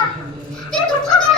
でもただ